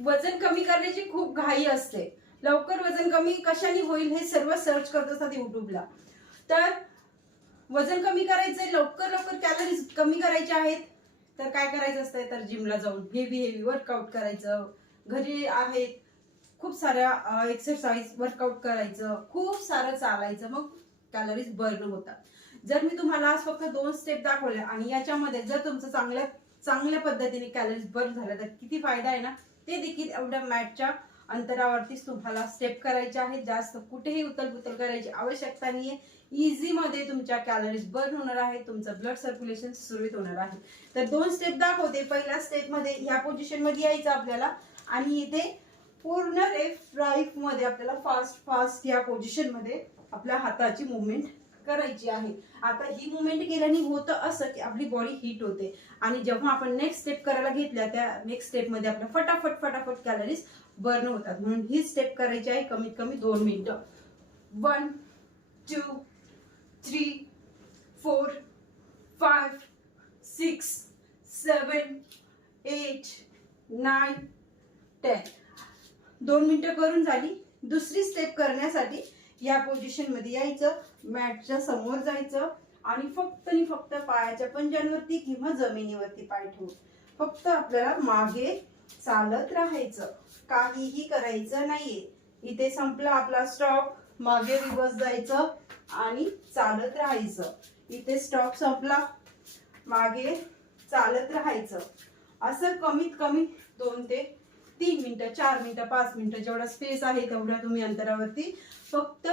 वजन कमी करण्याची खूप घाई असते, लवकर वजन कमी कशाने होईल हे सर्व सर्च करत असतात युट्यूबला. तर वजन कमी करायचंय, लवकर लवकर कॅलरीज कमी करायचे आहेत, तर काय करायचं असतंय, तर जिमला जाऊन हेवी वर्कआउट करायचं. घरी आहेत खूप साऱ्या एक्सरसाइज वर्कआउट करायचं, खूप सारं चालायचं, मग कॅलरीज बर्न होतात. जर मी तुम्हाला आज फक्त 2 स्टेप दाखवल्या आणि याच्यामध्ये जर तुमचं चांगल्या पद्धतीने कॅलरीज बर्न झाल्या तर किती फायदा आहे ना, ते देखील एवढ्या मॅटच्या अंतरावरतीच तुम्हाला स्टेप करायचे आहेत. जास्त कुठेही उतल करायची आवश्यकता नाहीये. इझी मध्ये तुमच्या कॅलरीज बर्न होणार आहे, तुमचं ब्लड सर्क्युलेशन सुरळीत होणार आहे. तर 2 स्टेप दाखवते. पहिल्या स्टेप मध्ये ह्या पोझिशन मध्ये यायचं आपल्याला आणि इथे पूर्ण राईट मध्ये आपल्याला फास्ट या पोझिशन मध्ये आपल्या हाताची मुवमेंट करायची आहे. आता ही मुवमेंट केल्याने होतं असं की आपली बॉडी हीट होते आणि जेव्हा आपण नेक्स्ट स्टेप करायला घेतल्या त्या नेक्स्ट स्टेप मध्ये आपल्या फटाफट कॅलरीज बर्न होतात. म्हणून ही स्टेप करायची आहे कमीत कमी 2 मिनिटं. 1 2 3 4 5 6 7 8 9 10. 2 मिनिटं करून झाली. दुसरी स्टेप करण्यासाठी या पोझिशन मध्ये यायचं, मॅटच्या समोर जायचं आणि फक्त पायाच्या पंजांवरती किंवा जमिनीवरती पाय ठेवून फक्त आपल्याला मागे चालत राहायचं, काहीही करायचं नाहीये. इथे संपला आपला स्टॉप. मागे रिवर्स जायचं आणि चालत राहायचं. इथे स्टॉप संपला, मागे चालत राहायचं. असं कमीत कमी 2 ते 3 मिनिटं, 4 मिनिटं, 5 मिनिटं जेवढा स्पेस आहे तेवढ्या तुम्ही अंतरावरती फक्त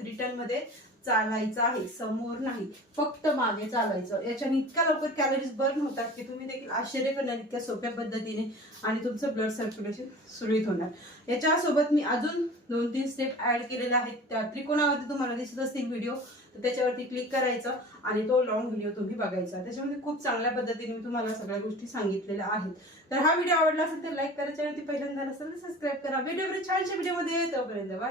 रिटर्न मध्ये चालायचं आहे, समोर नाही, फक्त मागे चालायचं. याच्याने इतक्या लवकर कॅलरीज बर्न होतात की तुम्ही देखील आश्चर्य करणार इतक्या सोप्या पद्धतीने आणि तुमचं ब्लड सर्क्युलेशन सुरळीत होणार. याच्यासोबत मी अजून 2-3 स्टेप ऍड केलेल्या आहेत. त्या त्रिकोणावरती तुम्हाला दिसत असतील व्हिडिओ, तर त्याच्यावरती क्लिक करायचं आणि तो लॉंग व्हिडिओ तुम्ही बघायचा. त्याच्यामध्ये खूप चांगल्या पद्धतीने मी तुम्हाला सगळ्या गोष्टी सांगितलेल्या आहेत. तर हा व्हिडिओ आवडला असेल तर लाईक करा, चॅनल पहिल्यांदा असेल तर सबस्क्राईब करा. भेटूया छानशा व्हिडिओमध्ये, तोपर्यंत बाय.